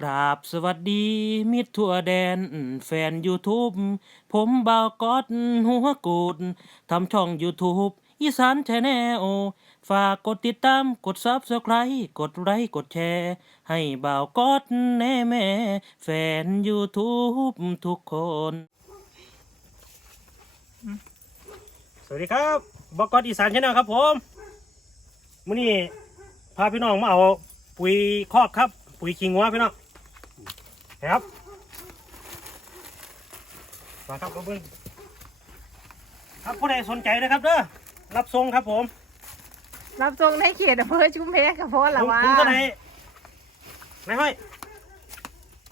กราบสวัสดี มิตรทั่วแดน แฟน YouTube ผมบ่าวกอดหัวกูดทำช่อง YouTube อีสานชแนลฝากกดติดตามกด Subscribe กดไลค์กดแชร์ ให้บ่าวกอดแน่แม่ แฟน YouTube ทุกคน สวัสดีครับบอกกอดอีสานชแนลครับผมมื้อนี้พาพี่น้องมาเอาปุ๋ยคอกครับ ปุ๋ยขิงวัวพี่น้อง ครับมาครับกระเบื้องครับผู้ใดสนใจนะครับเด้อรับทรงครับผมรับทรงในเขตอำเภอชุมแพกับพ่อละถุงวะถุงเท่าไหร่ไม่ห้อย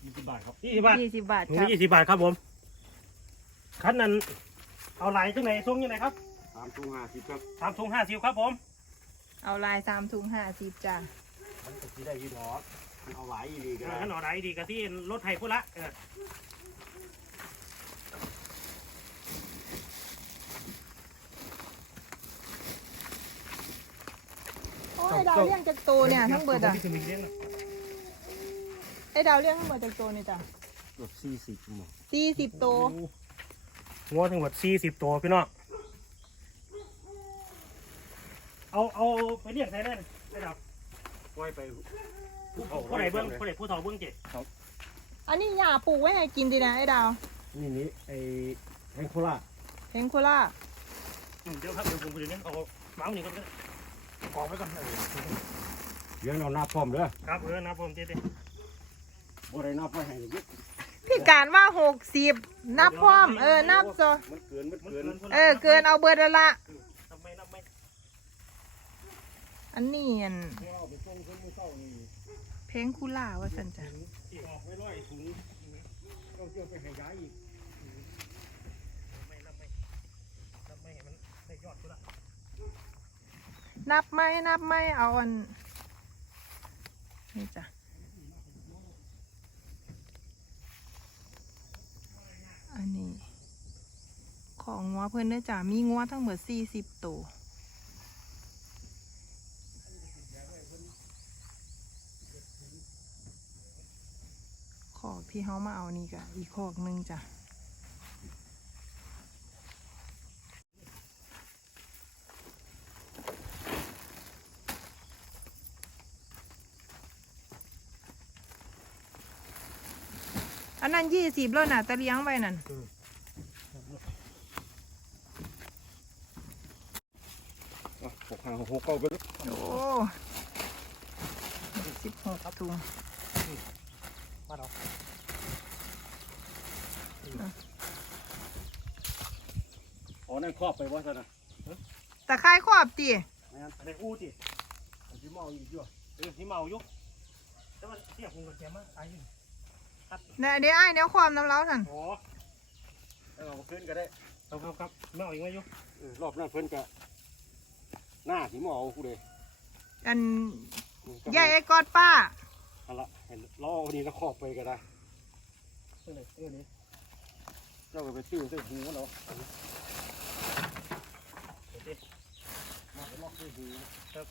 ยี่สิบบาทครับยี่สิบบาทยี่สิบบาทถุงครับนี้ยี่สิบบาทครับผมคันนั้นเอาไหลายจังไหนทรงยังไงครับสามถุงห้าสิบครับสามถุงห้าสิบครับผม เอาลายสามถุงห้าสิบจ้ะมันจะที่ได้อยี่ดอกมัน เอาหลายอีหลีก็เออได้ขันเอาไหลายดีกับที่รถไทยพุ่นละเออโอ้ยดาวเลี้ยงจากโตเนี่ยทั้งเบิดอะวิตามินเลี้ยงอะไอ้ดาวเลี้ยงทั้งเบิดจากโตนี่จ้ะเกือบสี่สิบหมดสี่สิบโตงัวทั้งหมดสี่สิบตัวพี่น้องเอาเอาไปเรียกใส่ได้ไอ้ดาวปล่อยไป ผู้ผู้ใดเบิ้งผู้ใดผู้เฒ่าเบิ้งเจ็ดอันนี้ยาปลูกไว้ให้กินดีนะไอ้ดาวนี่นี่ไอ้แฮงโคล่าเพงโคล่าอืมเดี๋ยวครับเดี๋ยวผมไปเดี๋ยวนี้เอาเมาส์นี่ก่อนก็ได้กองไว้ก่อนเลี้ยงเอาหน้าพร้อมเด้อครับเออนะผมเจ๊เจ๊บ่ได้นับไว้ให้ยึดพี่การว่าหกสิบนับพร้อม เออ นับซะมันเกินมันมันเกินเกินเออ เกินเอาเบิดแล้วละนับไม่นับไม่อันนี้อัน เอาไปส่งคนมือเศร้านี่เพงคูล่าว่าสันจ้ะอีกออกไว้ร้อยถุงต้องเกี่ยวไปห้ย้าอีกนับไม่นับไม่นับไม่มันได้ยอดพุ่นละนับไหมนับไหมเอาอันนี่จ้ะอันนี้ ของงัวเพิ่อนเด้อจ้ะมีงัวทั้งหมดสี่สิบตัว อกที่เขามาเอานี่กะอีกขอกหนึงจ้ะอันนั้นยี่สิบแล้วน่ะตะเลี้ยงไว้นั่นอะหกห้าหกหกเก้าไปเลยโอ้สิบหกถุงมาเอา อ๋อนั่นครอบไปว่าซะนะตะไคร้ครอบตีงั้นอันนี้อู้จิอันที่เมาอีกอยู่เออที่เมาอยู่แต่ว่าเสียบผมกับแกมาตายอยู่เนี่ยเดี๋ยวไอ้ายเดี๋ยวความน้ำเล้าสั่นโอ้เอามาขึ้นก็ได้ครับครับครับเมาอีกไหมอยู่เออรอบนั้นเพิ่นก็หน้าที่มาเอากูเลยอันยายไอ้กอดป้าเอาละเห็นล้อวันนี้แล้วครอบไปก็ได้เออเออนี่ เราก็ไปตื้อใส่หูเนาะโอเคมาไปลอกใส่หูครับ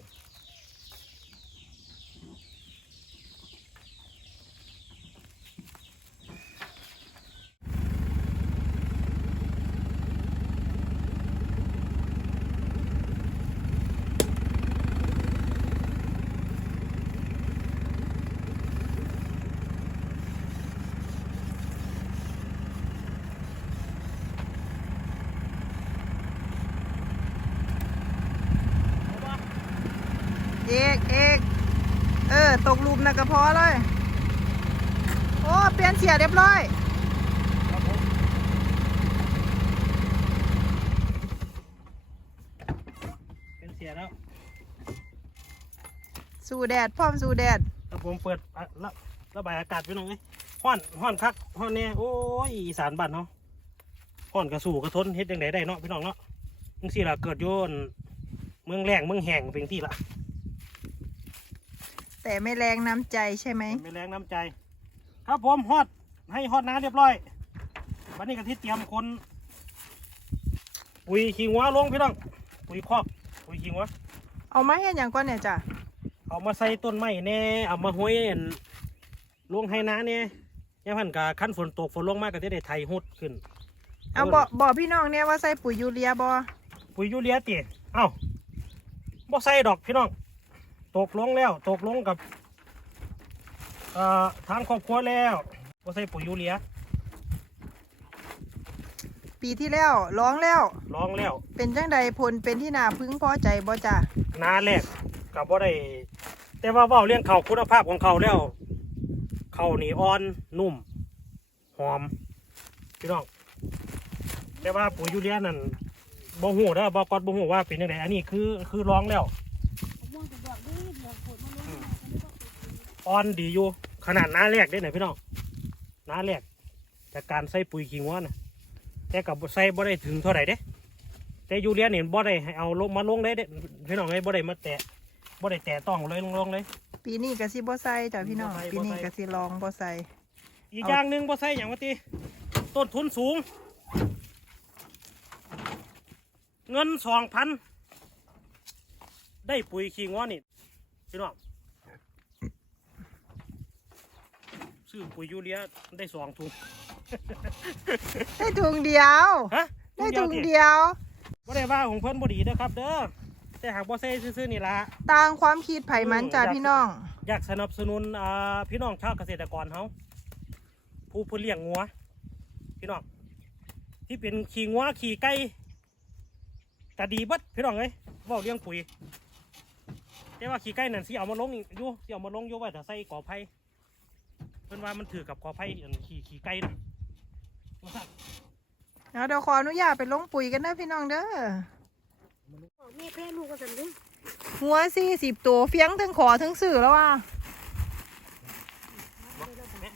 กเอกเออ ตกหลุมนะก็พอเลย โอ้ เปลี่ยนเสียเรียบร้อยครับผมเป็นเสียแล้ว สู่แดดพร้อมสู่แดดครับผมเปิดอะระระบายอากาศไปหน่อยห้อนห้อนคักห้อนเนี่ยโอ้ยอีสานบ้านเนาะห้อนกระสู่กระทนเฮ็ดยังไงได้เนาะพี่น้องเนาะมึงสิล่ะเกิดโยนเมืองแรงเมืองแห้งเป็นที่ละ แต่ไม่แรงน้ำใจใช่ไหมไม่แรงน้ำใจ ครับผมฮอดให้ฮอดน้ำเรียบร้อยวันนี้กะทิเตรียมคนปุ๋ยขิงวัวลงพี่น้องปุ๋ยคอกปุ๋ยขิงวัวเอามาเห็นอย่างก่อนเนี่ยจ้ะเอามาใส่ต้นไม้แน่เอามาห้อยอันลงให้น้าเนี่ยยังพันกับขั้นฝนตกฝนลงมากก็จะได้ไทยหดขึ้น เอาบอกบอกพี่น้องเนี่ยว่าใส่ปุ๋ยยูเรียบอปุ๋ยยูเรียตีเอ้าบ่ใส่ดอกพี่น้อง ตกลงแล้วตกลงกับเอ่อทางครอบครัวแล้วบ่ใส่ปุ๋ยยูเรียปีที่แล้วร้องแล้วลองแล้ว เป็นจังใดผลเป็นที่น่าพึงพอใจบ่จ้ะนาแรกกับบ่ได้แต่ว่าเว้าเรื่องเขาวคุณภาพของเขาวแล้วเขาวนี่อ่อนนุ่ม หอมพี่น้องแต่ว่าปุ๋ยยูเรียนั่นบ่ฮู้เด้อบ่กอดบ่ฮู้ว่าเป็นจังไดอันนี้คือคือลองแล้ว อ่อนดีอยู่ ขนาดน้าแรกได้ไหนะพี่น้องน้าแรกจากการใส่ปุ๋ยขี้งัวนะแต่กับใส่บ่ได้ถึงเท่าไหร่เด้ แต่ยูเรียเนี่ยบ่ได้ให้เอาลงมาลงได้เด้พี่น้องไอ้บ่ได้มาแตะบ่ได้แตะต้องเลยลงลงเลย ปีนี้ก็สิบ่ใส่จ้ะพี่น้องบ่ใส่ปีนี้บ่ใส่ก็สิลองบ่ใส่อีกเอาอย่างหนึ่งบ่ใส่อย่างว่าติต้นทุนสูง เงินสองพันได้ปุ๋ยขี้งัวนี่พี่น้อง ซื้อปุ๋ยยูเรียได้สองถุง ได้ถุงเดียว ฮะได้ถุถุงงเดียวติเดียวบ่ได้ว่าของเพิ่นบ่ดีเด้อครับ เด้อแต่หากบ่ใส่ซื่อๆนี่ล่ะต่างความคิดไผมันจ้ะเอออยากพี่น้อง อยากสนับสนุนอ่าพี่น้องชาวเกษตรกรเฮาผู้ผู้เลี้ยงงัว พี่น้องที่เป็นขี่งัวขี่ไก่ก็ดีเบัดพี่น้องเอ้ยเว้าเรื่องปุ๋ยแต่ว่าขี่ไก่นั่นสิเอามาลงอยู่สิเอามาลงอยู่ไว้ถ้าใส่กอไผ่ เพิ่นว่ามันถือกับกอไผ่อันขี่ขี่ไก่นะว่าซั่นเอาเดี๋ยวขออนุญาตไปลงปุ๋ยกันนะพี่น้องเด้อแม่แพ้ลูกก็สั่นเด้อหัวสี่สิบตัวเฟียงถึงขอถึงสื่อแล้วว่าแม่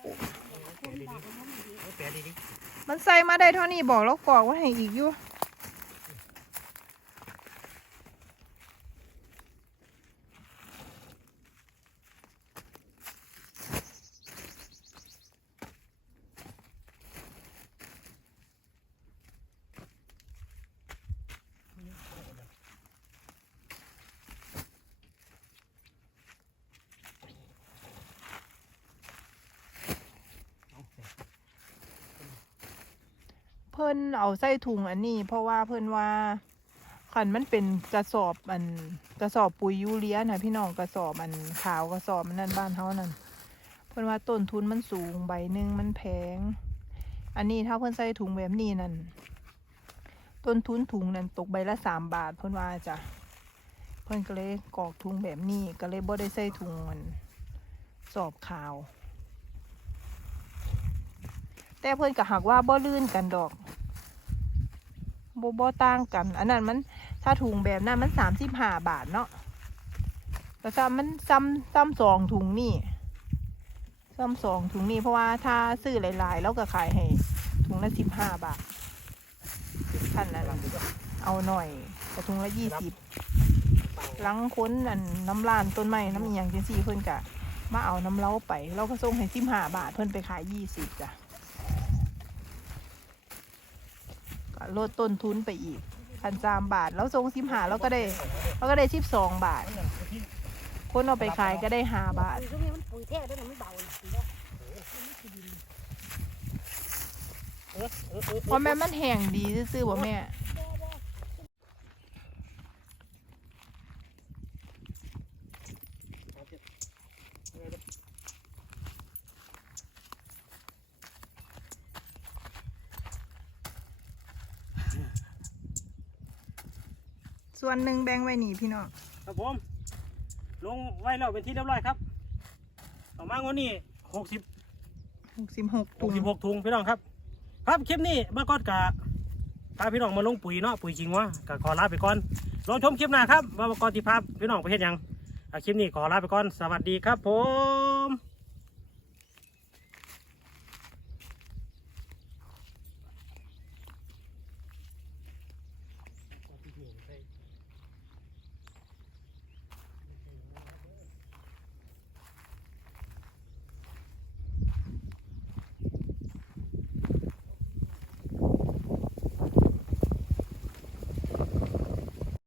โอ้ลังแปะดีๆแปะดีๆมันใส่มาได้เท่านี้บอกแล้วกรอกว่าให้อีกอยู่ พิ่นเอาใส่ถุงอันนี้ เพราะว่าเพิ่นว่าขันมันเป็นกระสอบอันกระสอบปุ๋ยยูเรียนะพี่น้องกระสอบอันขาวกระสอบมันนั่นบ้านเฮานั่นเพิ่นว่าต้นทุนมันสูงใบหนึ่งมันแพงอันนี้ถ้าเพิ่นใส่ถุงแบบนี้นั่นต้นทุนถุงนั่นตกใบละสามบาท เพิ่นว่าจ้ะเพิ่นก็เลยกรอกถุงแบบนี้ก็เลยบ่ได้ใส่ถุงมันสอบขาว แต่เพิ่นก็หักว่าบ่ลื่นกันดอก บ่บ่ต่างกัน อันนั้นมันถ้าถุงแบบนั้นมันสามสิบห้าบาทเนาะแต่ซ้ำมันซ้ำซ้ำสองถุงนี่ซ้ำสองถุงนี่เพราะว่าถ้าซื้อหลายๆ แล้วก็ขายให้ถุงละสิบห้าบาทท่านนั้นเอาหน่อยกระถุงละยี่สิบหลังค้นอันน้ำลานต้นไม้น้ำอหย่างจังซี่เพิ่นกะมาเอาน้ำเล้าไป เราก็ส่งให้สิบห้าบาทเพิ่นไปขายยี่สิบจ้ะ ก็ ลดต้นทุนไปอีกพันสามบาท แล้วทรงสิบหาแล้วก็ได้เราก็ได้สิบสองบาท คนเอาไปขายก็ได้ห้าบาทปุ๋ยตรงนี้มันปุ๋ยแท้ด้วยนะมันเบาเพราะแม่มันแห้งดีซื่อๆบ่แม่ ส่วนหนึ่งแบ่งไว้นี่พี่น้องครับผม ลงไว้แล้วเป็นที่เรียบร้อยครับต่อมางวดนี้หกสิบหกสิบหกหถุกงสิบหกถุงพี่น้องครับ ครับคลิปนี้บ้านก้อนกะพาพี่น้องมาลงปุ๋ยเนาะปุ๋ยจริงวะกะขอลาไปก่อนรอชมคลิปหน้าครับว่าบ้านก้อนที่พาพี่น้องไปเฮ็ดหยังอะคลิปนี้ขอลาไปก่อนสวัสดีครับผม